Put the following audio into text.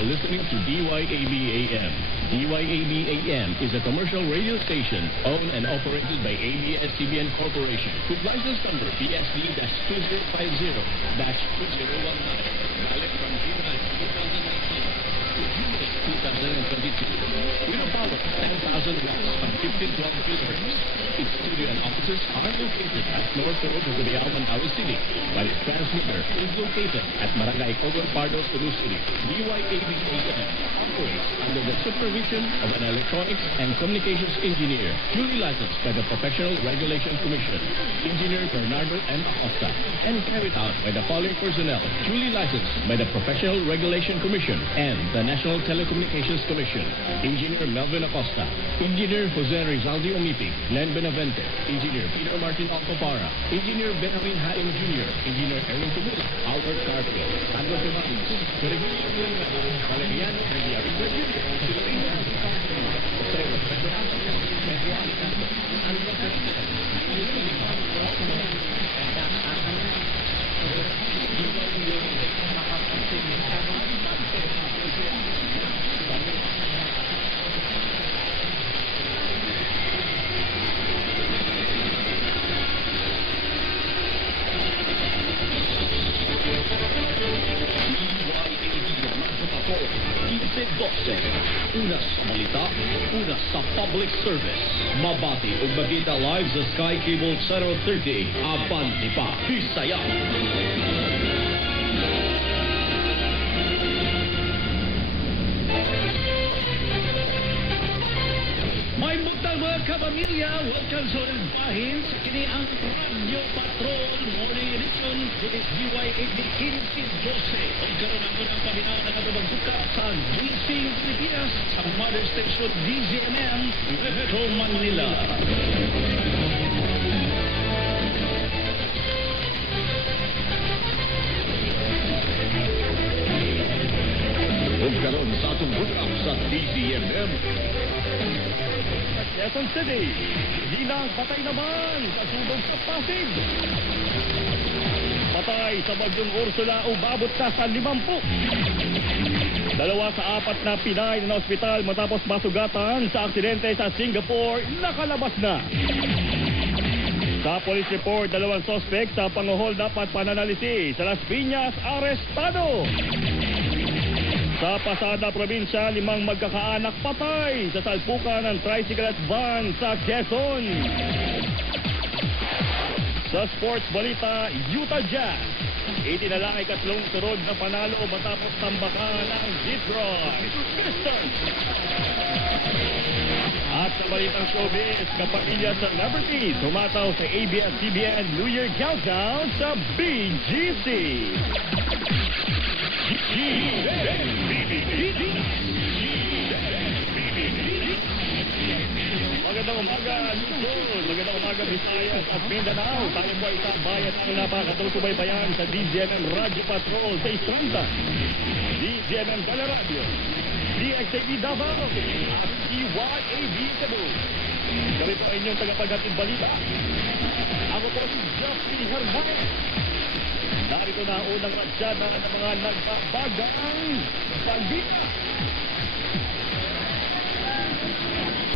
are listening to DYAB-AM. DYAB-AM is a commercial radio station owned and operated by ABS-CBN Corporation with license number PSD-2050-2019. Valid from July 2019 to June 2022. With a power of 10,000 watts on 1512 kilohertz. Its studio and offices are located at North Road of the Almantawi City, while its transmitter is located at Barangay Cogon Pardo, Cebu City. DYAB-AM operates under the supervision of an electronics and communications engineer, duly licensed by the Professional Regulation Commission, Engineer Bernardo M. Acosta, and carried out by the following personnel, duly licensed by the Professional Regulation Commission and the National Telecommunications Commission: Engineer Melvin Acosta, Engineer Jose Rizaldi Omiti, Len Benavente, Engineer Peter Martin Alcopara, Engineer Benjamin Haim Jr., Engineer Erwin Tumula, Albert Garfield, Sandro Tumais, Virgilio Villanueva, Valeriano Villar, Silvina Jose Roberto Antonio, Pedro Alejandro, Alba Fernandez, una sa balita, una sa public service. Mabati ug magita live sa Sky Cable Channel 30. Abante pa, Bisaya! May mugtang mga kapamilya, welcome sa unang bahin sa kini ang Radio Patrol Morning Edition. This is DYAB 1512. Ang karoon ako ng paminaw na nababagbuka sa Gising Pilipinas, ang mother station DZMM, Metro Manila. Ang karoon sa atong program sa DZMM. Quezon City, Ginang patay naman sa sunog sa Pasig. Patay sa bagyong Ursula, umabot na sa 50. 2 sa 4 na Pinay na ospital matapos masugatan sa aksidente sa Singapore, nakalabas na. Sa police report, 2 suspect sa panguhold at pananalisi sa Las Piñas, arestado. Sa Pasada Probinsya, 5 magkakaanak patay sa salpukan ng tricycle at van sa Quezon. Sa sports balita, Utah Jazz itinalang ay 3 sunod na panalo matapos tambakan ng Detroit Pistons. At sa balitang showbiz, kapamilya sa celebrities humataw sa ABS-CBN New Year Countdown sa BGC. Magandang umaga, Luzon. Magandang umaga, Visayas at Mindanao. Tayo po ay sa bayan ng napakatulong-subaybayan sa DZMM Radio Patrol sa Istranta, DZMM Gala Radio, DXAB Davao at DYAB Cebu. Kami po ay inyong tagapaghatid balita. Ako po si Justin Hermanes. Narito na ang unang rasyada ng mga nagbabagang balita.